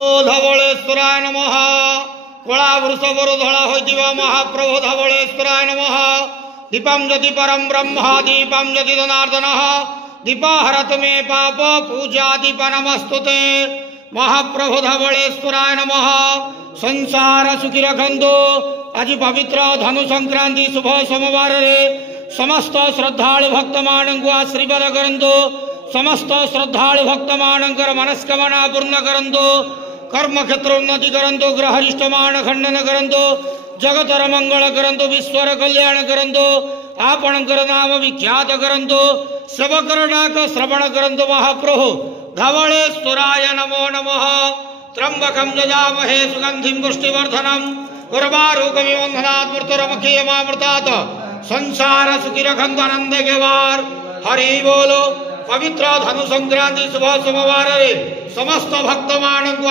धवलेश्वराय नमः। कला वृषभर धड़ा होइतिबा महाप्रभु धवलेश्वराय नमः। दीपं ज्योति परम ब्रह्म दीपं ज्योति जनार्दनः दीपहरत मे पाप पूजा दीप नमस्तुते। महाप्रभु धवलेश्वराय नमः। संसार सुखी रखंदो। आज पवित्र धनु संक्रांति शुभ सोमवार रे समस्त श्रद्धालु भक्त मानंकु आशीर्वाद करंदो। समस्त श्रद्धालु भक्त मानंकर मनस्कामना पूर्ण करंदो। कर्म क्षेत्र उन्नति करंदो। ग्रहरिष्ट मान खंडन करंदो। जगतर मंगल करंदो। विश्वर कल्याण करंदो। आपणकर नाम विख्यात करंदो। सेवकर डाक श्रवण करंदो। महाप्रभु धवलेश्वराय नमो नमः। त्र्यंबकं यजामहे सुगंधिं पुष्टिवर्धनम् उर्वारुकमिव बन्धनात् मृत्युर्मुक्षीयमामृतात्। संसार सुखी रखंदो आनंद के वार। हरि बोलो। पवित्र धनु संक्रांति शुभ सोमवार रे समस्त भक्त मानंकु